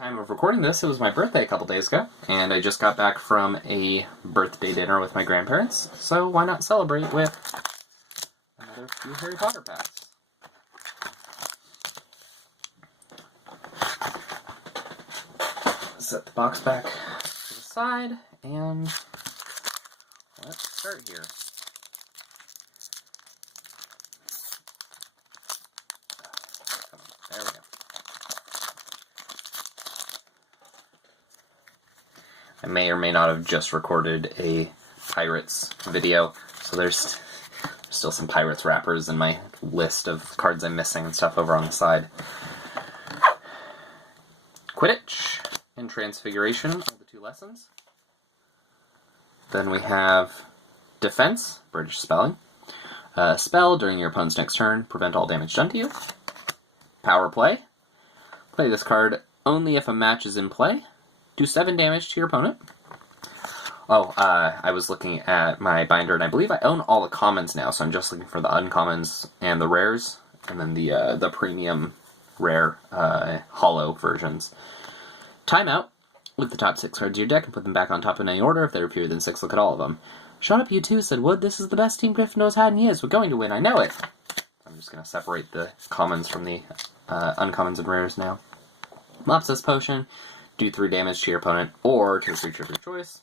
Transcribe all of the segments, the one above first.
Time of recording this, it was my birthday a couple days ago, and I just got back from a birthday dinner with my grandparents, so why not celebrate with another few Harry Potter packs? Set the box back to the side, and let's start here. There we go. I may or may not have just recorded a Pirates video, so there's still some Pirates wrappers in my list of cards I'm missing and stuff over on the side. Quidditch and Transfiguration are the two lessons. Then we have Defense, British spelling. Spell, during your opponent's next turn, prevent all damage done to you. Power Play. Play this card only if a match is in play. Do 7 damage to your opponent. I was looking at my binder, and I believe I own all the commons now, so I'm just looking for the uncommons and the rares, and then the premium rare hollow versions. Timeout. Look at the top 6 cards of your deck and put them back on top in any order. If there are fewer than 6, look at all of them. Shut up, you two, said Wood. This is the best team Gryffindor's had in years. We're going to win, I know it. I'm just going to separate the commons from the uncommons and rares now. Lopsis Potion. Do 3 damage to your opponent or to a creature of your choice.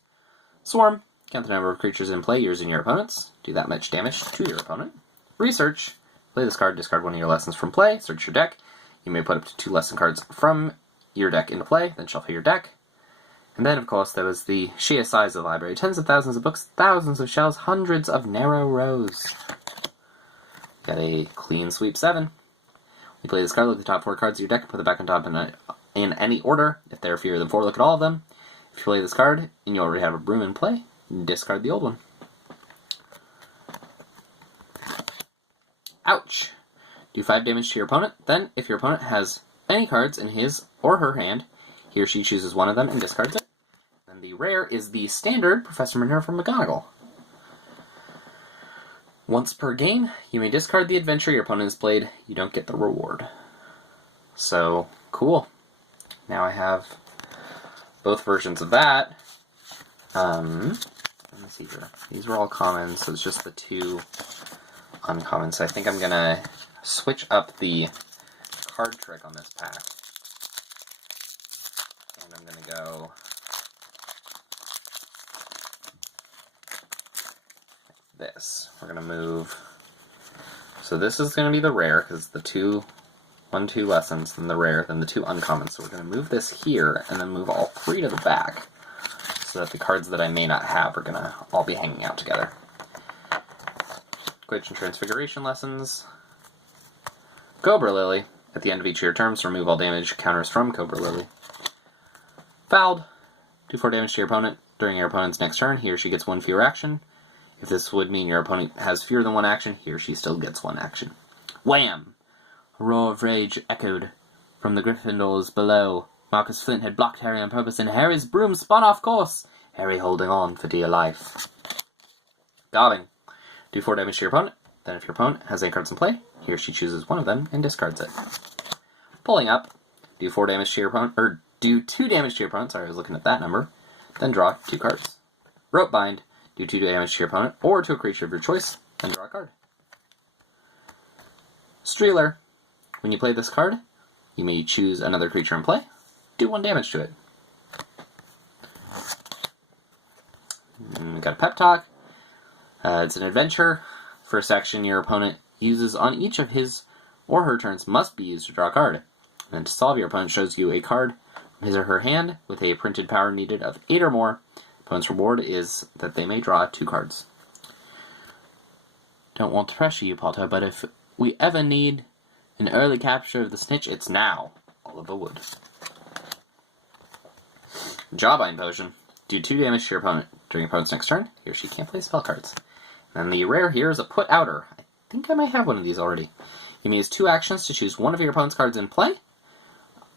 Swarm. Count the number of creatures in play, yours and your opponent's. Do that much damage to your opponent. Research. Play this card, discard one of your lessons from play, search your deck. You may put up to 2 lesson cards from your deck into play, then shuffle your deck. And then, of course, there was the sheer size of the library. Tens of thousands of books, thousands of shelves, hundreds of narrow rows. Got a clean sweep 7. You play this card, look at the top 4 cards of your deck, and put them back on top in any order. If there are fewer than 4, look at all of them. If you play this card, and you already have a broom in play, discard the old one. Ouch! Do 5 damage to your opponent. Then, if your opponent has any cards in his or her hand, he or she chooses one of them and discards it. Then the rare is the standard Professor Minerva McGonagall. Once per game, you may discard the adventure your opponent has played. You don't get the reward. So, cool. Now I have both versions of that. Let me see here. These were all commons, so it's just the 2 uncommons. So I think I'm going to switch up the card trick on this pack. And I'm going to go like this. We're going to move. So this is going to be the rare, because the 2 lessons, then the rare, then the 2 uncommons. So we're going to move this here, and then move all 3 to the back, so that the cards that I may not have are going to all be hanging out together. Quidditch and Transfiguration lessons. Cobra Lily. At the end of each of your turns, remove all damage counters from Cobra Lily. Fouled. Do 4 damage to your opponent. During your opponent's next turn, he or she gets 1 fewer action. If this would mean your opponent has fewer than 1 action, he or she still gets 1 action. Wham! A roar of rage echoed from the Gryffindors below. Marcus Flint had blocked Harry on purpose, and Harry's broom spun off course, Harry holding on for dear life. Gobbing. Do 4 damage to your opponent. Then if your opponent has any cards in play, he or she chooses one of them and discards it. Pulling up. Do 4 damage to your opponent, or do 2 damage to your opponent, sorry, I was looking at that number. Then draw 2 cards. Rope Bind. Do 2 damage to your opponent, or to a creature of your choice, then draw a card. Streeler. When you play this card, you may choose another creature in play. Do 1 damage to it. And we got a pep talk. It's an adventure. First action your opponent uses on each of his or her turns must be used to draw a card. And to solve, your opponent shows you a card from his or her hand with a printed power needed of 8 or more. Opponent's reward is that they may draw 2 cards. Don't want to pressure you, Potter, but if we ever need an early capture of the snitch, it's now. Oliver Wood. Jawbine Potion. Do 2 damage to your opponent. During your opponent's next turn, he or she can't play spell cards. And the rare here is a Put Outer. I think I might have one of these already. You may use 2 actions to choose one of your opponent's cards in play,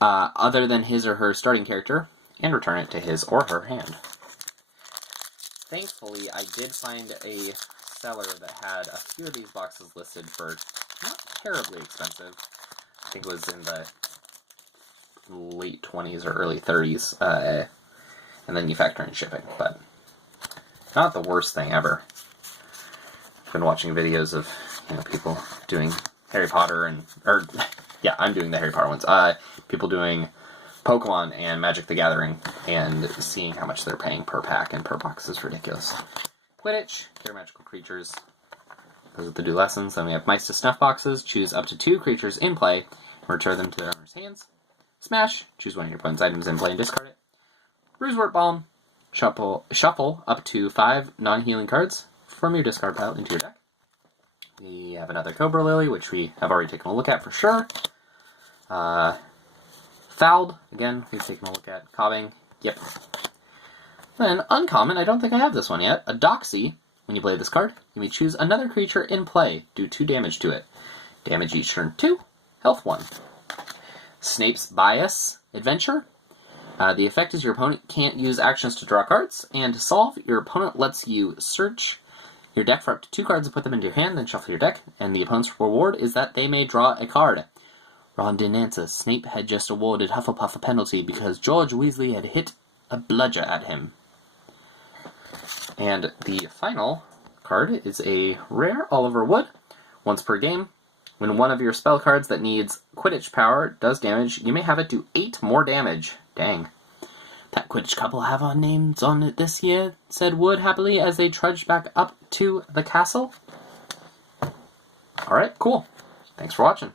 other than his or her starting character, and return it to his or her hand. Thankfully, I did find a seller that had a few of these boxes listed for not terribly expensive. I think it was in the late 20s or early 30s, and then you factor in shipping, but not the worst thing ever. I've been watching videos of, people doing Harry Potter I'm doing the Harry Potter ones. People doing Pokemon and Magic the Gathering, and seeing how much they're paying per pack and per box is ridiculous. Quidditch, they're magical creatures. Those are the 2 lessons. Then we have Mice to Snuff boxes. Choose up to 2 creatures in play and return them to their owner's hands. Smash, choose one of your opponent's items in play and discard it. Roosevelt Balm, shuffle up to 5 non-healing cards from your discard pile into your deck. We have another Cobra Lily, which we have already taken a look at for sure. Fouled, again, we've taken a look at. Cobbing, yep. Then, uncommon, I don't think I have this one yet. A Doxy. When you play this card, you may choose another creature in play. Do 2 damage to it. Damage each turn 2. Health 1. Snape's Bias Adventure. The effect is your opponent can't use actions to draw cards, and to solve, your opponent lets you search your deck for up to 2 cards and put them into your hand, then shuffle your deck, and the opponent's reward is that they may draw a card. Ron didn't answer. Snape had just awarded Hufflepuff a penalty because George Weasley had hit a bludger at him. And the final card is a rare Oliver Wood. Once per game, when one of your spell cards that needs Quidditch power does damage, you may have it do 8 more damage. Dang. That Quidditch couple have our names on it this year, said Wood happily as they trudged back up to the castle. Alright, cool. Thanks for watching.